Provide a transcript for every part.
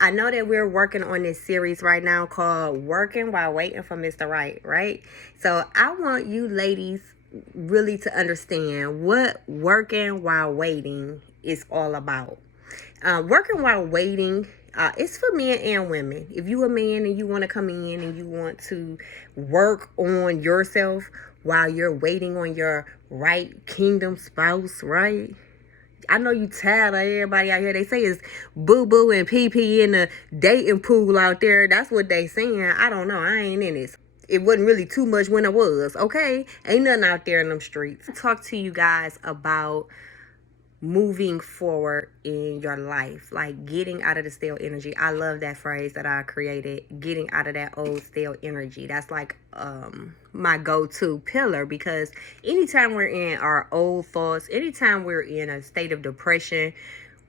I know that we're working on this series right now called Working While Waiting for Mr. Right, right? So I want you ladies really to understand what working while waiting is all about. Working while waiting, it's for men and women. If you a man and you want to come in and you want to work on yourself while you're waiting on your right kingdom spouse, right? I know you tired of everybody out here. They say it's boo boo and pee pee in the dating pool out there. That's what they saying. I don't know. I ain't in it. It wasn't really too much when it was. Okay, ain't nothing out there in them streets. Talk to you guys about moving forward in your life, like getting out of the stale energy. I love that phrase that I created, getting out of that old stale energy. That's like my go-to pillar, because anytime we're in our old thoughts, anytime we're in a state of depression,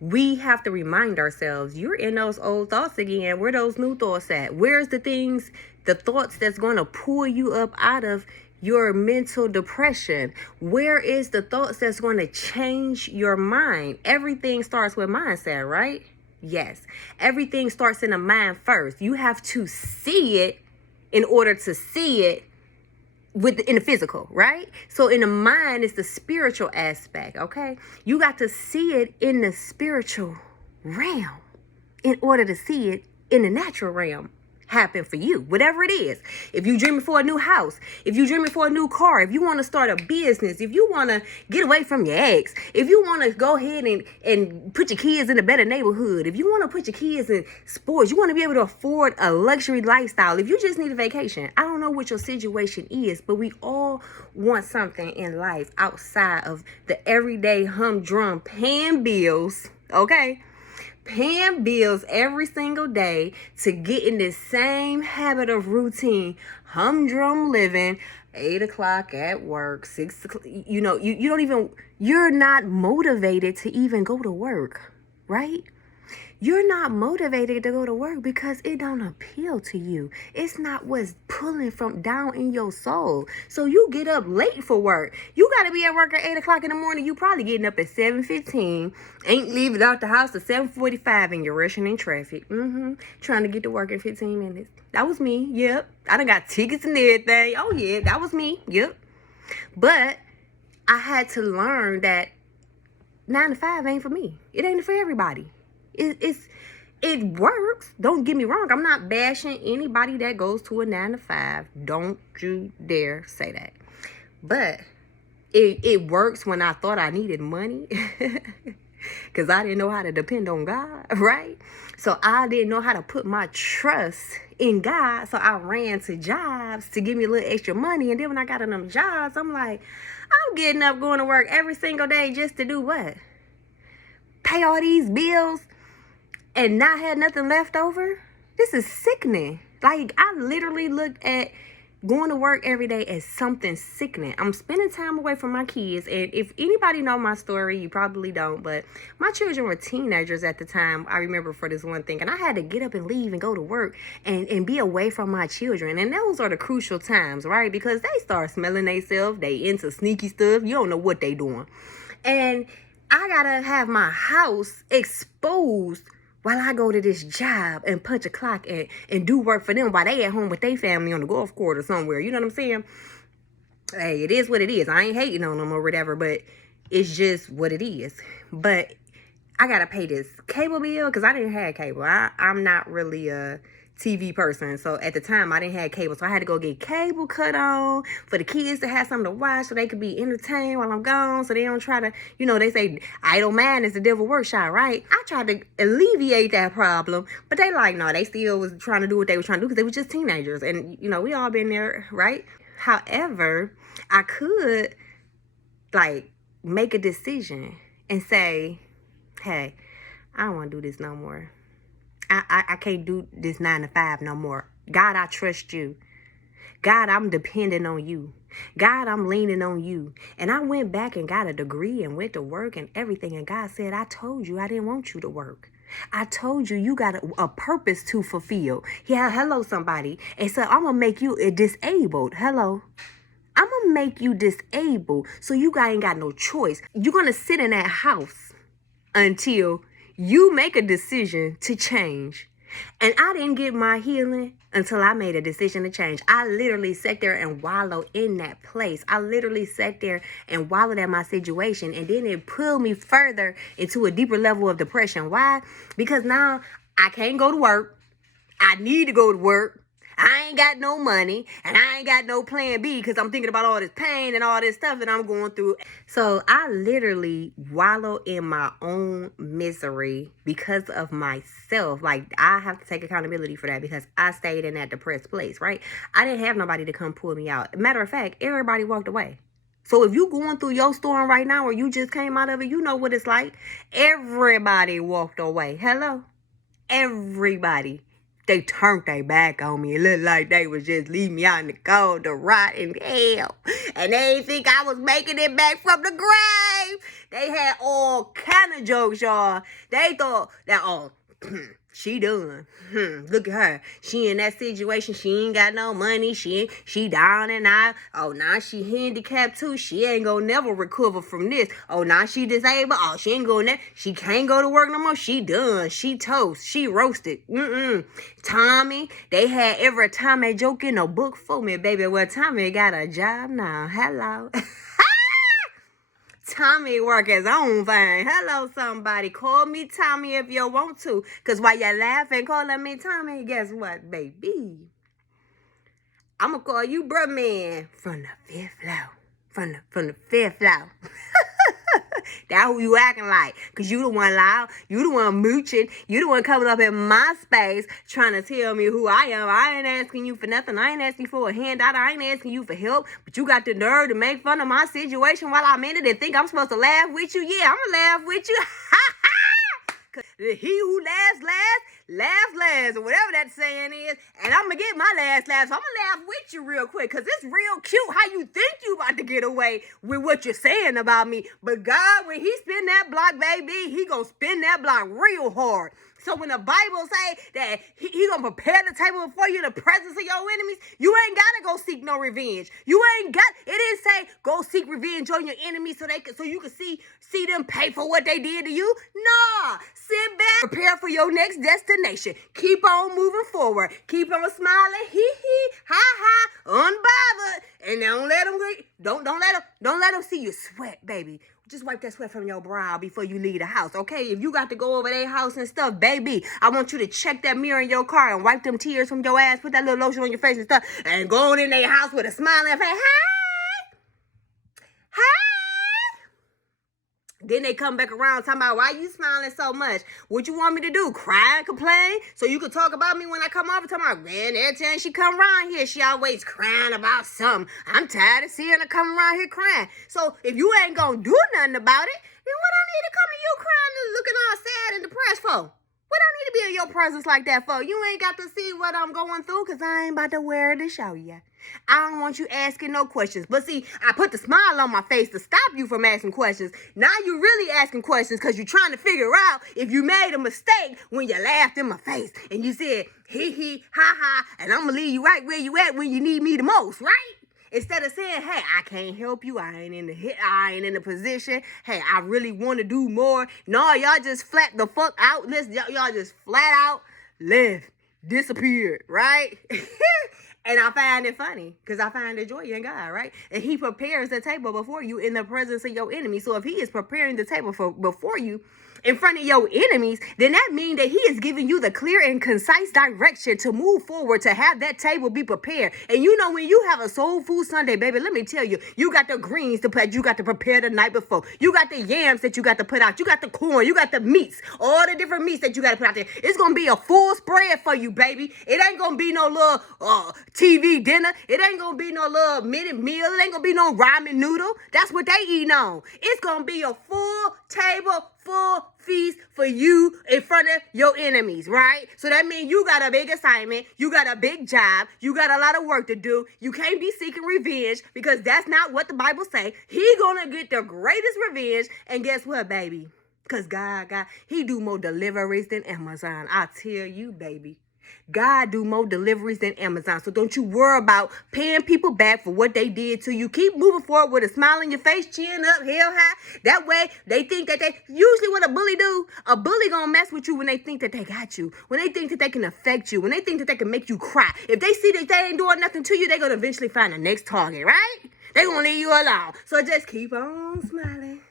we have to remind ourselves, you're in those old thoughts again. Where those new thoughts at? Where's the thoughts that's going to pull you up out of your mental depression? Where is the thoughts that's going to change your mind? Everything starts with mindset, right? Yes. Everything starts in the mind first. You have to see it in order to see it in the physical, right? So in the mind is the spiritual aspect, okay? You got to see it in the spiritual realm in order to see it in the natural realm happen for you, whatever it is. If you dreaming for a new house, if you dreaming for a new car, if you want to start a business, if you want to get away from your ex, if you want to go ahead and put your kids in a better neighborhood, if you want to put your kids in sports, you want to be able to afford a luxury lifestyle, if you just need a vacation. I don't know what your situation is, but we all want something in life outside of the everyday humdrum paying bills, okay? Paying bills every single day to get in this same habit of routine, humdrum living, 8 o'clock at work, 6 o'clock, you don't even, you're not motivated to even go to work, right? You're not motivated to go to work because it don't appeal to you. It's not what's pulling from down in your soul. So you get up late for work. You got to be at work at 8 o'clock in the morning. You probably getting up at 7:15. Ain't leaving out the house at 7:45 and you're rushing in traffic. Trying to get to work in 15 minutes. That was me. Yep. I done got tickets and everything. Oh, yeah. That was me. Yep. But I had to learn that 9 to 5 ain't for me. It ain't for everybody. It works. Don't get me wrong. I'm not bashing anybody that goes to a 9 to 5. Don't you dare say that. But it works when I thought I needed money. Because I didn't know how to depend on God, right? So I didn't know how to put my trust in God. So I ran to jobs to give me a little extra money. And then when I got on them jobs, I'm like, I'm getting up going to work every single day just to do what? Pay all these bills and not have nothing left over? This is sickening. Like, I literally looked at going to work every day as something sickening. I'm spending time away from my kids. And if anybody know my story, you probably don't, but my children were teenagers at the time. I remember for this one thing. And I had to get up and leave and go to work and be away from my children. And those are the crucial times, right? Because they start smelling themselves. They into sneaky stuff. You don't know what they doing. And I gotta have my house exposed while I go to this job and punch a clock and do work for them while they at home with their family on the golf course or somewhere. You know what I'm saying? Hey, it is what it is. I ain't hating on them or whatever, but it's just what it is. But I got to pay this cable bill because I didn't have cable. I'm not really a TV person. So at the time, I didn't have cable. So I had to go get cable cut on for the kids to have something to watch so they could be entertained while I'm gone. So they don't try to, they say idle mind is the devil workshop, right? I tried to alleviate that problem. But they like, no, they still was trying to do what they were trying to do because they were just teenagers. And, we all been there, right? However, I could, make a decision and say, hey, I don't want to do this no more. I can't do this 9 to 5 no more. God, I trust you. God, I'm depending on you. God, I'm leaning on you. And I went back and got a degree and went to work and everything. And God said, I told you I didn't want you to work. I told you you got a purpose to fulfill. Yeah, hello, somebody. And so I'm going to make you disabled. Hello. I'm going to make you disabled so you ain't got no choice. You're going to sit in that house until You make a decision to change. And I didn't get my healing until I made a decision to change. I literally sat there and wallowed in that place. I literally sat there and wallowed at my situation. And then it pulled me further into a deeper level of depression. Why? Because now I can't go to work. I need to go to work. I ain't got no money and I ain't got no plan B because I'm thinking about all this pain and all this stuff that I'm going through. So I literally wallow in my own misery because of myself. Like, I have to take accountability for that because I stayed in that depressed place, right? I didn't have nobody to come pull me out. Matter of fact, everybody walked away. So if you going through your storm right now or you just came out of it, you know what it's like. Everybody walked away. Hello? Everybody. They turned their back on me. It looked like they was just leaving me out in the cold to rot in hell. And they didn't think I was making it back from the grave. They had all kind of jokes, y'all. They thought that, oh, she done. Look at her. She in that situation. She ain't got no money. She down and out. Oh, now she handicapped too. She ain't gonna never recover from this. Oh, now she disabled. Oh, she ain't gonna she can't go to work no more. She done. She toast. She roasted. Tommy, they had every Tommy joke in a book for me, baby. Well, Tommy got a job now. Hello. Tommy work his own thing. Hello, somebody. Call me Tommy if you want to. Because while you're laughing, calling me Tommy, guess what, baby? I'm going to call you bruh man from the fifth floor. From the fifth floor. That's who you acting like. Because you the one loud. You the one mooching. You the one coming up in my space trying to tell me who I am. I ain't asking you for nothing. I ain't asking for a handout. I ain't asking you for help. But you got the nerve to make fun of my situation while I'm in it and think I'm supposed to laugh with you. Yeah, I'm going to laugh with you. He who laughs last, or whatever that saying is. And I'm going to get my last laugh. So I'm going to laugh with you real quick because it's real cute how you think you about to get away with what you're saying about me. But God, when he spin that block, baby, he going to spin that block real hard. So when the Bible say that he gonna prepare the table before you in the presence of your enemies, you ain't gotta go seek no revenge. You ain't got, it didn't say go seek revenge on your enemies so you can see them pay for what they did to you. Nah, sit back, prepare for your next destination. Keep on moving forward. Keep on smiling, hee hee, ha ha, unbothered, and don't let them see you sweat, baby. Just wipe that sweat from your brow before you leave the house, okay? If you got to go over their house and stuff, baby, I want you to check that mirror in your car and wipe them tears from your ass, put that little lotion on your face and stuff, and go on in their house with a smile and say, hey, hey. Then they come back around talking about, why you smiling so much? What you want me to do? Cry and complain? So you can talk about me when I come over? Talking about, man, every time she come around here, she always crying about something. I'm tired of seeing her come around here crying. So if you ain't gonna do nothing about it, then what I need to come to you crying and looking all sad and depressed for? What I need to be in your presence like that for? You ain't got to see what I'm going through because I ain't about to wear it to show you. I don't want you asking no questions. But see, I put the smile on my face to stop you from asking questions. Now you really asking questions because you're trying to figure out if you made a mistake when you laughed in my face and you said, hee hee, ha ha, and I'm going to leave you right where you at when you need me the most, right? Instead of saying, hey, I can't help you. I ain't in the position. Hey, I really want to do more. No, y'all just flat the fuck out. Listen, y'all just flat out left, disappeared, right? And I find it funny because I find the joy in God, right? And he prepares the table before you in the presence of your enemy. So if he is preparing the table before you in front of your enemies, then that means that he is giving you the clear and concise direction to move forward, to have that table be prepared. And you know, when you have a soul food Sunday, baby, let me tell you, you got the greens to put, you got to prepare the night before. You got the yams that you got to put out. You got the corn. You got the meats, all the different meats that you got to put out there. It's going to be a full spread for you, baby. It ain't going to be no little TV dinner. It ain't going to be no little minute meal. It ain't going to be no ramen noodle. That's what they eating on. It's going to be a full table, full feast for you in front of your enemies, right? So that means you got a big assignment, you got a big job, you got a lot of work to do. You can't be seeking revenge because that's not what the Bible say. He gonna get the greatest revenge, and guess what, baby? Because God, he do more deliveries than Amazon. I tell you, baby. God do more deliveries than Amazon. So don't you worry about paying people back for what they did to you. Keep moving forward with a smile on your face, chin up, head high. That way they think that usually what a bully gonna mess with you when they think that they got you. When they think that they can affect you. When they think that they can make you cry. If they see that they ain't doing nothing to you, they're gonna eventually find the next target, right? They're gonna leave you alone. So just keep on smiling.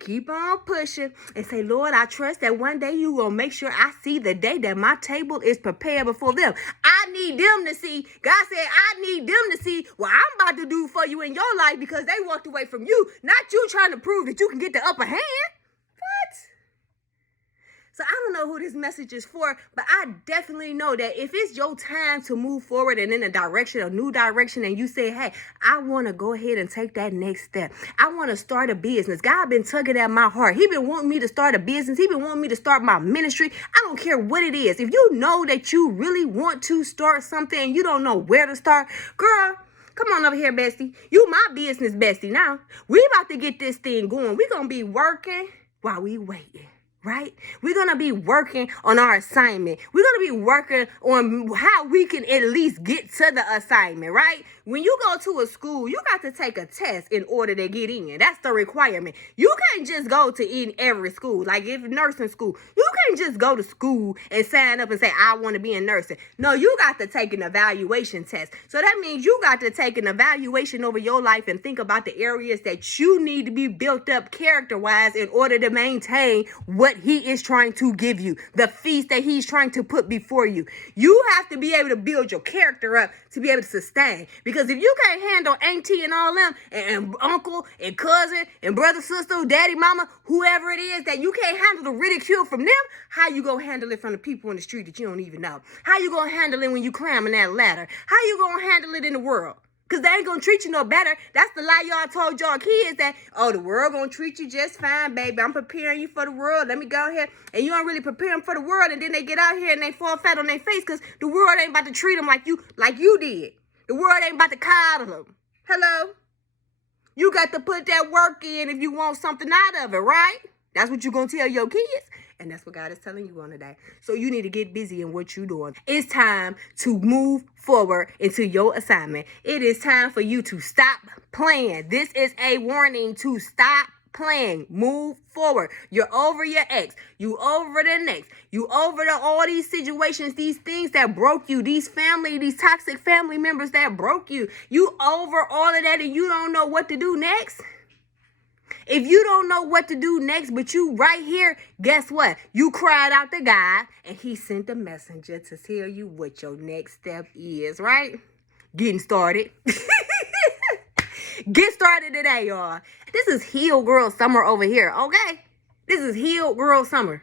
Keep on pushing and say, Lord, I trust that one day you will make sure I see the day that my table is prepared before them. I need them to see. God said, I need them to see what I'm about to do for you in your life because they walked away from you, not you trying to prove that you can get the upper hand. What? So I don't know who this message is for, but I definitely know that if it's your time to move forward and in a new direction, and you say, hey, I want to go ahead and take that next step. I want to start a business. God been tugging at my heart. He been wanting me to start a business. He been wanting me to start my ministry. I don't care what it is. If you know that you really want to start something and you don't know where to start, girl, come on over here, bestie. You my business bestie now. We about to get this thing going. We gonna be working while we waiting. Right? We're going to be working on our assignment. We're going to be working on how we can at least get to the assignment, right? When you go to a school, you got to take a test in order to get in. That's the requirement. You can't just go to in every school. Like if nursing school, you can't just go to school and sign up and say, I want to be in nursing. No, you got to take an evaluation test. So that means you got to take an evaluation over your life and think about the areas that you need to be built up character-wise in order to maintain what he is trying to give you, the feast that he's trying to put before you. You have to be able to build your character up to be able to sustain. Because if you can't handle auntie and all them, and uncle and cousin and brother, sister, daddy, mama, whoever it is, that you can't handle the ridicule from them, how you gonna handle it from the people in the street that you don't even know? How you gonna handle it when you climbing that ladder? How you gonna handle it in the world? Because they ain't going to treat you no better. That's the lie y'all told y'all kids that, oh, the world going to treat you just fine, baby. I'm preparing you for the world. Let me go here. And you don't really prepare them for the world. And then they get out here and they fall flat on their face because the world ain't about to treat them like you did. The world ain't about to coddle them. Hello? You got to put that work in if you want something out of it, right? That's what you're going to tell your kids. And that's what God is telling you on today. So you need to get busy in what you're doing. It's time to move forward into your assignment. It is time for you to stop playing. This is a warning to stop playing. Move forward. You're over your ex. You over the next. You over all these situations, these things that broke you, these toxic family members that broke you. You over all of that and you don't know what to do next. If you don't know what to do next, but you right here, guess what? You cried out to God and he sent a messenger to tell you what your next step is, right? Getting started. Get started today, y'all. This is Healed Girl Summer over here, okay? This is Healed Girl Summer.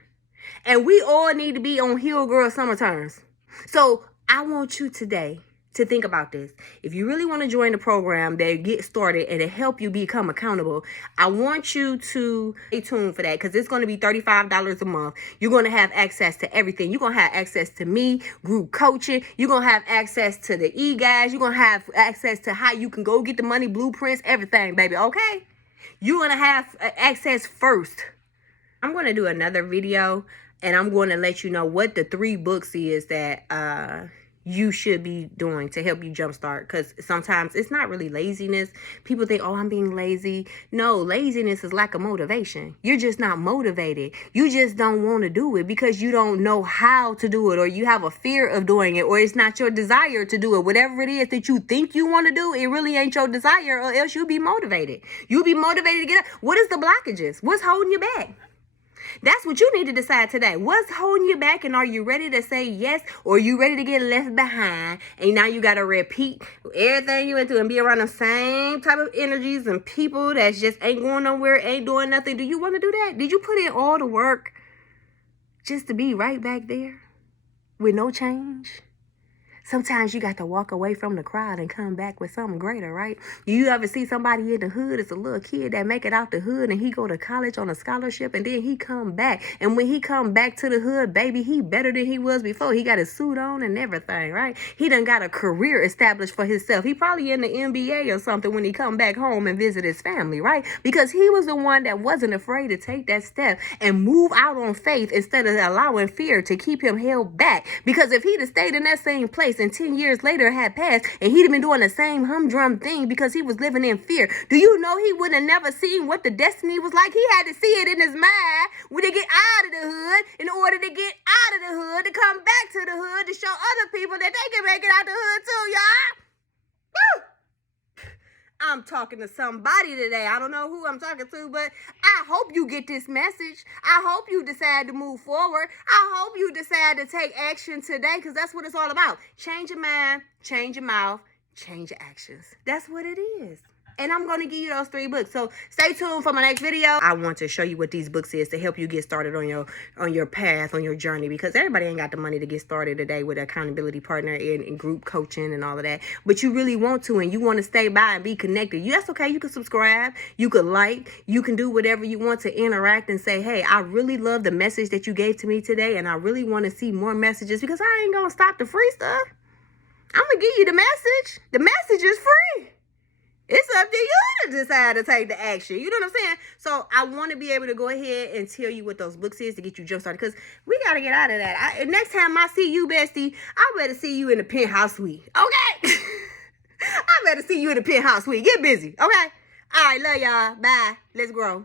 And we all need to be on Healed Girl Summer terms. So I want you today to think about this. If you really want to join the program that get started and to help you become accountable, I want you to stay tuned for that because it's going to be $35 a month. You're going to have access to everything. You're going to have access to me, group coaching. You're going to have access to the e-guys. You're going to have access to how you can go get the money blueprints, everything, baby, okay? You're going to have access first. I'm going to do another video and I'm going to let you know what the 3 books is that you should be doing to help you jumpstart. Because sometimes it's not really laziness. People think, oh, I'm being lazy. No, laziness is lack of motivation. You're just not motivated. You just don't want to do it because you don't know how to do it, or you have a fear of doing it, or it's not your desire to do it. Whatever it is that you think you want to do, it really ain't your desire, or else you'll be motivated. You'll be motivated to get up. What is the blockages? What's holding you back? That's what you need to decide today. What's holding you back, and are you ready to say yes, or are you ready to get left behind? And now you got to repeat everything you went through and be around the same type of energies and people that just ain't going nowhere, ain't doing nothing. Do you want to do that? Did you put in all the work just to be right back there with no change? Sometimes you got to walk away from the crowd and come back with something greater, right? You ever see somebody in the hood? It's a little kid that make it out the hood and he go to college on a scholarship and then he come back. And when he come back to the hood, baby, he better than he was before. He got his suit on and everything, right? He done got a career established for himself. He probably in the NBA or something when he come back home and visit his family, right? Because he was the one that wasn't afraid to take that step and move out on faith instead of allowing fear to keep him held back. Because if he'd have stayed in that same place and 10 years later had passed and he'd have been doing the same humdrum thing because he was living in fear, do you know he would have never seen what the destiny was like? He had to see it in his mind when they get out of the hood in order to get out of the hood, to come back to the hood, to show other people that they can make it out the hood too, y'all. Woo! I'm talking to somebody today. I don't know who I'm talking to, but I hope you get this message. I hope you decide to move forward. I hope you decide to take action today, because that's what it's all about. Change your mind, change your mouth, change your actions. That's what it is. And I'm going to give you those 3 books. So stay tuned for my next video. I want to show you what these books is to help you get started on your path, on your journey, because everybody ain't got the money to get started today with an accountability partner and group coaching and all of that. But you really want to, and you want to stay by and be connected. That's okay. You can subscribe. You can like. You can do whatever you want to interact and say, hey, I really love the message that you gave to me today, and I really want to see more messages, because I ain't going to stop the free stuff. I'm going to give you the message. The message is free. It's up to you to decide to take the action. You know what I'm saying? So I want to be able to go ahead and tell you what those books is to get you jump started, because we got to get out of that. Next time I see you, bestie, I better see you in the penthouse suite. Okay? I better see you in the penthouse suite. Get busy. Okay? All right. Love y'all. Bye. Let's grow.